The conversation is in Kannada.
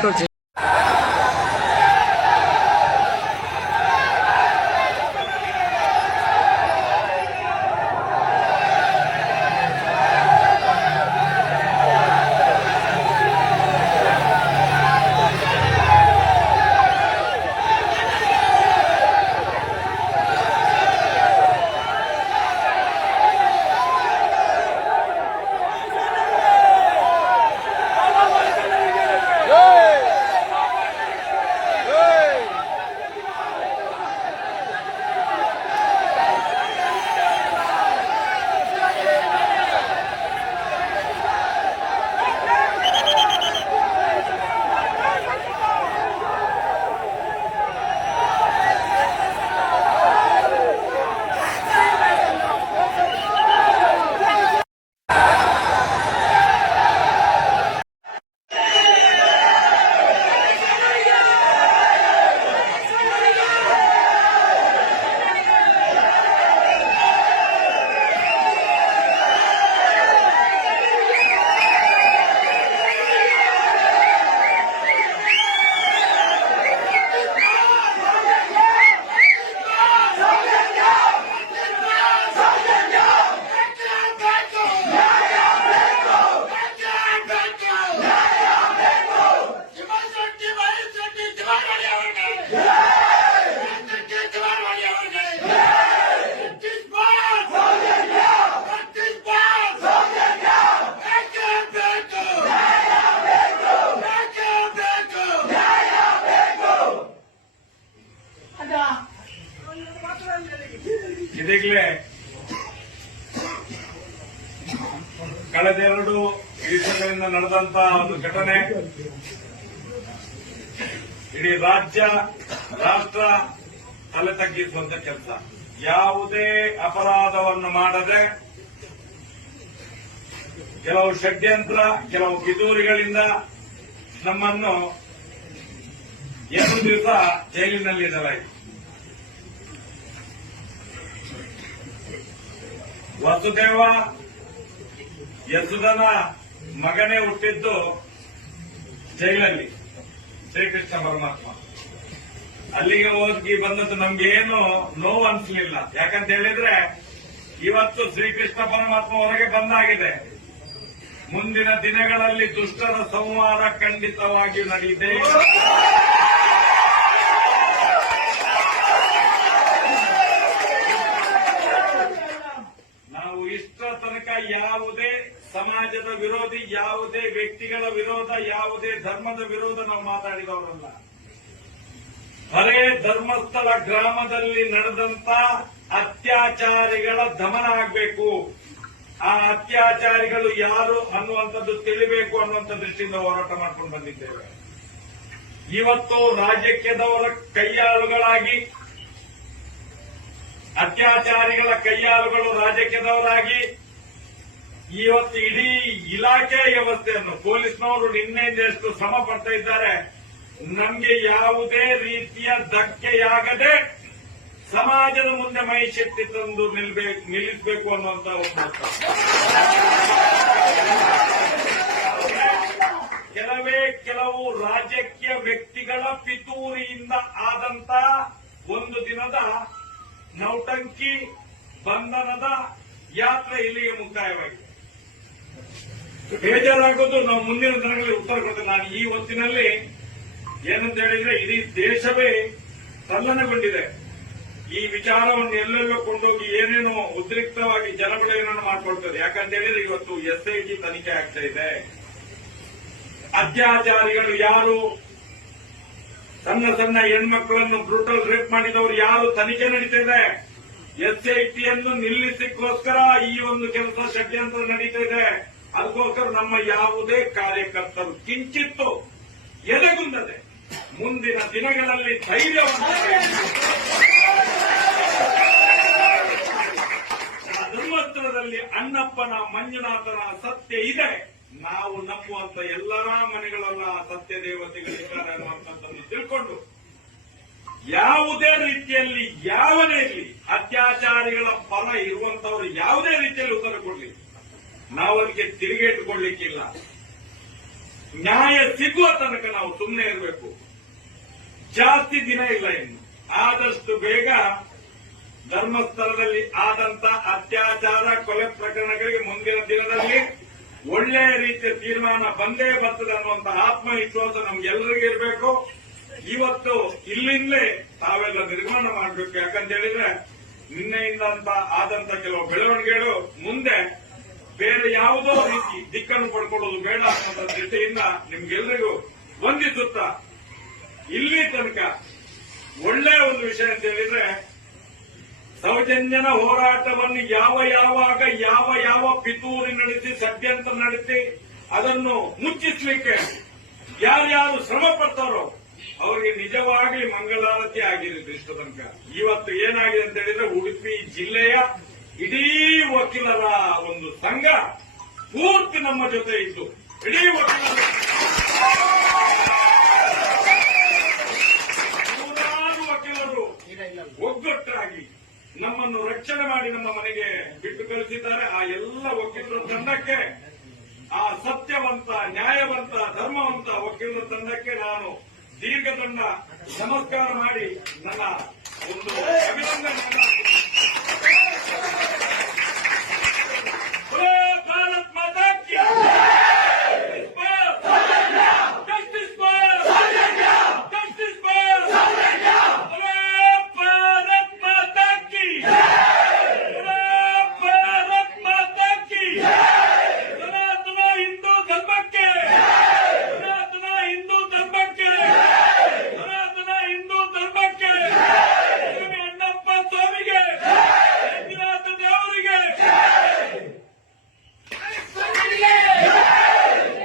그러지. ನಡೆದಂತ ಒಂದು ಘಟನೆ. ಇಡೀ ರಾಜ್ಯ, ರಾಷ್ಟ್ರ ತಲೆ ತಗ್ಗಿಸುವಂತ ಕೆಲಸ. ಯಾವುದೇ ಅಪರಾಧವನ್ನು ಮಾಡದೆ ಕೆಲವು ಷಡ್ಯಂತ್ರ, ಕೆಲವು ಕಿದೂರಿಗಳಿಂದ ನಮ್ಮನ್ನು ಎರಡು ದಿವಸ ಜೈಲಿನಲ್ಲಿ ಇಡಲಾಯಿತು. ವಸುದೇವ ಯಸುದನ ಮಗನೇ ಹುಟ್ಟಿದ್ದು ಜೈಲಲ್ಲಿ. ಶ್ರೀಕೃಷ್ಣ ಪರಮಾತ್ಮ. ಅಲ್ಲಿಗೆ ಹೋಗಿ ಬಂದದ್ದು ನಮ್ಗೇನು ನೋವು ಅನ್ಸಲಿಲ್ಲ. ಯಾಕಂತ ಹೇಳಿದ್ರೆ ಇವತ್ತು ಶ್ರೀಕೃಷ್ಣ ಪರಮಾತ್ಮ ಹೊರಗೆ ಬಂದಾಗಿದೆ. ಮುಂದಿನ ದಿನಗಳಲ್ಲಿ ದುಷ್ಟರ ಸಂಹಾರ ಖಂಡಿತವಾಗಿ ನಡೆಯಿದೆ ನಾವು ಇಷ್ಟ ತನಕ ಯಾವುದೇ ಸಮಾಜದ ವಿರೋಧಿ ಯಾವುದೇ ವ್ಯಕ್ತಿಗಳ ವಿರೋಧ, ಯಾವುದೇ ಧರ್ಮದ ವಿರೋಧ ನಾವು ಮಾತಾಡಿದವರಲ್ಲ. ಬರೇ ಧರ್ಮಸ್ಥಳ ಗ್ರಾಮದಲ್ಲಿ ನಡೆದಂತ ಅತ್ಯಾಚಾರಿಗಳ ದಮನ ಆಗಬೇಕು. ಆ ಅತ್ಯಾಚಾರಿಗಳು ಯಾರು ಅನ್ನುವಂಥದ್ದು ತಿಳಿಬೇಕು ಅನ್ನುವಂಥ ದೃಷ್ಟಿಯಿಂದ ಹೋರಾಟ ಮಾಡ್ಕೊಂಡು ಬಂದಿದ್ದೇವೆ. ಇವತ್ತು ರಾಜ್ಯಕ್ಕೆದವರ ಕೈಯಾಳುಗಳಾಗಿ, ಅತ್ಯಾಚಾರಿಗಳ ಕೈಯಾಳುಗಳು ರಾಜಕೀಯದವರಾಗಿ ಇವತ್ತು ಇಡೀ ಇಲಾಖೆ ವ್ಯವಸ್ಥೆಯನ್ನು ಪೊಲೀಸ್ನವರು ನಿನ್ನೆಂದೆಷ್ಟು ಶ್ರಮ ಪಡ್ತಾ ಇದ್ದಾರೆ. ನಮ್ಗೆ ಯಾವುದೇ ರೀತಿಯ ಧಕ್ಕೆಯಾಗದೆ ಸಮಾಜದ ಮುಂದೆ ಮೈ ಶಕ್ತಿ ತಂದು ನಿಲ್ಬೇಕು ನಿಲ್ಲಿಸಬೇಕು ಅನ್ನುವಂತ ಒಂದು ಕೆಲವೇ ಕೆಲವು ರಾಜಕೀಯ ವ್ಯಕ್ತಿಗಳ ಪಿತೂರಿಯಿಂದ ಆದಂತ ಒಂದು ದಿನದ ನೌಟಂಕಿ ಬಂಧನದ ಯಾತ್ರೆ ಇಲ್ಲಿಗೆ ಮುಕ್ತಾಯವಾಗಿದೆ. ಬೇಜಾರಾಗೋದು ನಾವು ಮುಂದಿನ ದಿನಗಳಲ್ಲಿ ಉತ್ತರ ಕೊಡ್ತೇವೆ ನಾನು ಈ ಹೊತ್ತಿನಲ್ಲಿ ಏನಂತ ಹೇಳಿದ್ರೆ ಇಡೀ ದೇಶವೇ ತಲ್ಲಣಗೊಂಡಿದೆ. ಈ ವಿಚಾರವನ್ನು ಎಲ್ಲೆಲ್ಲೋ ಕೊಂಡೋಗಿ ಏನೇನೋ ಉದ್ರಿಕ್ತವಾಗಿ ಜನಗಳು ಮಾಡಿಕೊಳ್ತದೆ. ಯಾಕಂತ ಹೇಳಿದ್ರೆ ಇವತ್ತು ಎಸ್ ಐ ಟಿ ತನಿಖೆ ಆಗ್ತಾ ಇದೆ. ಅತ್ಯಾಚಾರಿಗಳು ಯಾರು? ಸಣ್ಣ ಸಣ್ಣ ಹೆಣ್ಮಕ್ಳನ್ನು ಬ್ರೂಟಲ್ ರೇಪ್ ಮಾಡಿದವರು ಯಾರು ತನಿಖೆ ನಡೀತಿದೆ ಎಸ್ ಐ ಟಿಯನ್ನು ನಿಲ್ಲಿಸಕ್ಕೋಸ್ಕರ ಈ ಒಂದು ಕೆಲಸ ಷಡ್ಯಂತ್ರ ನಡೀತಾ ಇದೆ. ಅದಕ್ಕೋಸ್ಕರ ನಮ್ಮ ಯಾವುದೇ ಕಾರ್ಯಕರ್ತರು ಕಿಂಚಿತ್ತು ಎದೆಗುಂದದೆ ಮುಂದಿನ ದಿನಗಳಲ್ಲಿ ಧೈರ್ಯವನ್ನು ಧರ್ಮಸ್ಥಳದಲ್ಲಿ ಅಣ್ಣಪ್ಪನ ಮಂಜುನಾಥನ ಸತ್ಯ ಇದೆ. ನಾವು ನಂಬುವಂತ ಎಲ್ಲರ ಮನೆಗಳಲ್ಲ ಸತ್ಯ ದೇವತೆಗಳಿದ್ದಾರೆ ಅನ್ನುವಂಥದ್ದನ್ನು ತಿಳ್ಕೊಂಡು ಯಾವುದೇ ರೀತಿಯಲ್ಲಿ ಯಾವನೇ ಇರಲಿ, ಅತ್ಯಾಚಾರಿಗಳ ಪರ ಇರುವಂತವರು ಯಾವುದೇ ರೀತಿಯಲ್ಲಿ ಉತ್ತರ ಕೊಡಲಿ. ನಾವು ಅದಕ್ಕೆ ತಿರುಗೇಟುಕೊಳ್ಳಿಕ್ಕಿಲ್ಲ ನ್ಯಾಯ ಸಿಗುವ ತನಕ ನಾವು ಸುಮ್ಮನೆ ಇರಬೇಕು. ಜಾಸ್ತಿ ದಿನ ಇಲ್ಲ ಇನ್ನು. ಆದಷ್ಟು ಬೇಗ ಧರ್ಮಸ್ಥಳದಲ್ಲಿ ಆದಂತ ಅತ್ಯಾಚಾರ, ಕೊಲೆ ಪ್ರಕರಣಗಳಿಗೆ ಮುಂದಿನ ದಿನದಲ್ಲಿ ಒಳ್ಳೆಯ ರೀತಿಯ ತೀರ್ಮಾನ ಬಂದೇ ಬರ್ತದೆ ಅನ್ನುವಂತ ಆತ್ಮವಿಶ್ವಾಸ ನಮ್ಗೆಲ್ಲರಿಗೂ ಇರಬೇಕು. ಇವತ್ತು ಇಲ್ಲಿಂದಲೇ ತಾವೆಲ್ಲ ನಿರ್ಮಾಣ ಮಾಡಬೇಕು. ಯಾಕಂತ ಹೇಳಿದ್ರೆ, ನಿನ್ನೆಯಿಂದ ಆದಂತ ಕೆಲವು ಬೆಳವಣಿಗೆಗಳು ಮುಂದೆ ಬೇರೆ ಯಾವುದೋ ರೀತಿ ದಿಕ್ಕನ್ನು ಪಡ್ಕೊಳ್ಳೋದು ಬೇಡ ಅನ್ನೋ ದೃಷ್ಟಿಯಿಂದ ನಿಮ್ಗೆಲ್ಲರಿಗೂ ವಂದಿಸುತ್ತಾ, ಇಲ್ಲಿ ತನಕ ಒಳ್ಳೆಯ ಒಂದು ವಿಷಯ ಅಂತ ಹೇಳಿದ್ರೆ, ಸೌಜನ್ಯನ ಹೋರಾಟವನ್ನು ಯಾವ ಯಾವಾಗ, ಯಾವ ಯಾವ ಪಿತೂರಿ ನಡೆಸಿ, ಷಡ್ಯಂತ್ರ ನಡೆಸಿ ಅದನ್ನು ಮುಚ್ಚಿಸ್ಲಿಕ್ಕೆ ಯಾರ್ಯಾರು ಶ್ರಮ ಪಡ್ತಾರೋ ಅವರಿಗೆ ನಿಜವಾಗಿ ಮಂಗಳಾರತಿ ಆಗಿದೆ ಇಷ್ಟು ತನಕ. ಇವತ್ತು ಏನಾಗಿದೆ ಅಂತ ಹೇಳಿದ್ರೆ ಉಡುಪಿ ಜಿಲ್ಲೆಯ ಇಡೀ ವಕೀಲರ ಒಂದು ಸಂಘ ಪೂರ್ತಿ ನಮ್ಮ ಜೊತೆ ಇತ್ತು ಇಡೀ ವಕೀಲರ ನೂರಾರು ವಕೀಲರು ಒಗ್ಗಟ್ಟಾಗಿ ನಮ್ಮನ್ನು ರಕ್ಷಣೆ ಮಾಡಿ ನಮ್ಮ ಮನೆಗೆ ಬಿಟ್ಟು ಕಳಿಸಿದ್ದಾರೆ. ಆ ಎಲ್ಲ ವಕೀಲರ ತಂಡಕ್ಕೆ, ಆ ಸತ್ಯವಂತ, ನ್ಯಾಯವಂತ, ಧರ್ಮವಂತ ವಕೀಲರ ತಂಡಕ್ಕೆ ನಾನು ದೀರ್ಘದಂಡ ನಮಸ್ಕಾರ ಮಾಡಿ ನನ್ನ ಒಂದು ಅಭಿನಂದನೆಯನ್ನು